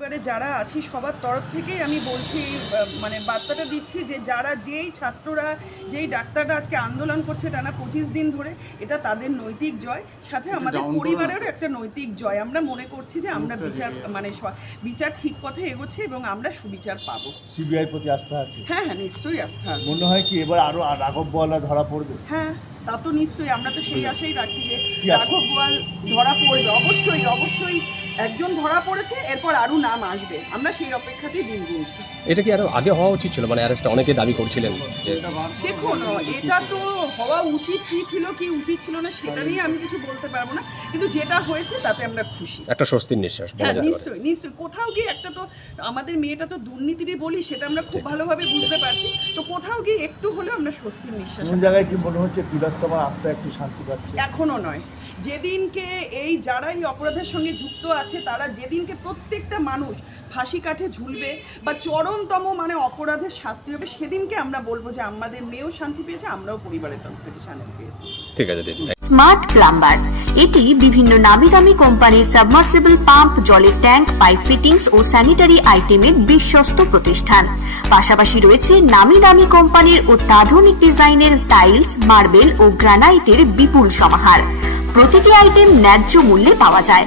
পরিবারে যারা আছি সবার তরফ থেকেই আমি বলছি মানে বার্তাটা দিচ্ছি যে যারা যেই ছাত্ররা যেই ডাক্তাররা আজকে আন্দোলন করছে টানা পঁচিশ দিন ধরে এটা তাদের নৈতিক জয় সাথে আমাদের পরিবারেরও একটা নৈতিক জয়। আমরা মনে করছি যে আমরা বিচার মানে বিচার ঠিক পথে এগোচ্ছে এবং আমরা সুবিচার পাবো। সিবিআই প্রতি আস্থা আছে? হ্যাঁ হ্যাঁ নিশ্চয়ই আস্থা আছে। মনে হয় কি এবার আরও রাঘব বলা ধরা পড়বে? হ্যাঁ তা তো নিশ্চয়ই আমরা তো সেই আশাই রাখছি যে রাঘব গোয়াল ধরা পড়বে। অবশ্যই অবশ্যই একজন ধরা পড়েছে এরপর আরও নাম আসবে। আমরা সেই অপেক্ষাতেই দিন গুনছি এটা কি আরও আগে হওয়া উচিত ছিল? মানে অ্যারেস্টটা অনেকে দাবি করছিলেন যে দেখুন এটা তো হওয়া উচিত কি ছিল কি উচিত ছিল না সেটা নিয়ে আমি কিছু বলতে পারব না। কিন্তু যেটা হয়েছে তাতে আমরা খুশি। একটা স্বস্তির নিঃশ্বাস হ্যাঁ নিশ্চয়ই নিশ্চয়ই। কোথাও গিয়ে একটা তো আমাদের মেয়েটা তো দুর্নীতিরই বলি সেটা আমরা খুব ভালোভাবে বুঝতে পারছি। তো কোথাও গিয়ে একটু হলেও আমরা স্বস্তির নিঃশ্বাস কোন জায়গায় কি মনে হচ্ছে তিলোত্তমার আত্মা একটু শান্তি পাচ্ছে? এখনও নয়। যেদিনকে এই যারা এই অপরাধের সঙ্গে যুক্ত আছে তারা যেদিনকে প্রত্যেকটা মানুষ ফাঁসি কাঠে ঝুলবে বা চরমতম মানে অপরাধের শাস্তি হবে সেদিনকে আমরা বলব যে আমাদের মেয়েও শান্তি পেয়েছে আমরাও পরিবারের তরফ থেকে শান্তি পেয়েছি। ঠিক আছে স্মার্ট প্লাম্বার এটি বিভিন্ন নামি দামি কোম্পানির সাবমার্সিবল পাম্প জলের ট্যাঙ্ক পাইপ ফিটিংস ও স্যানিটারি আইটেমের বিশ্বস্ত প্রতিষ্ঠান। পাশাপাশি রয়েছে নামি দামি কোম্পানির অত্যাধুনিক ডিজাইনের টাইলস মার্বেল ও গ্রানাইটের বিপুল সমাহার। প্রতিটি আইটেম ন্যায্য মূল্যে পাওয়া যায়।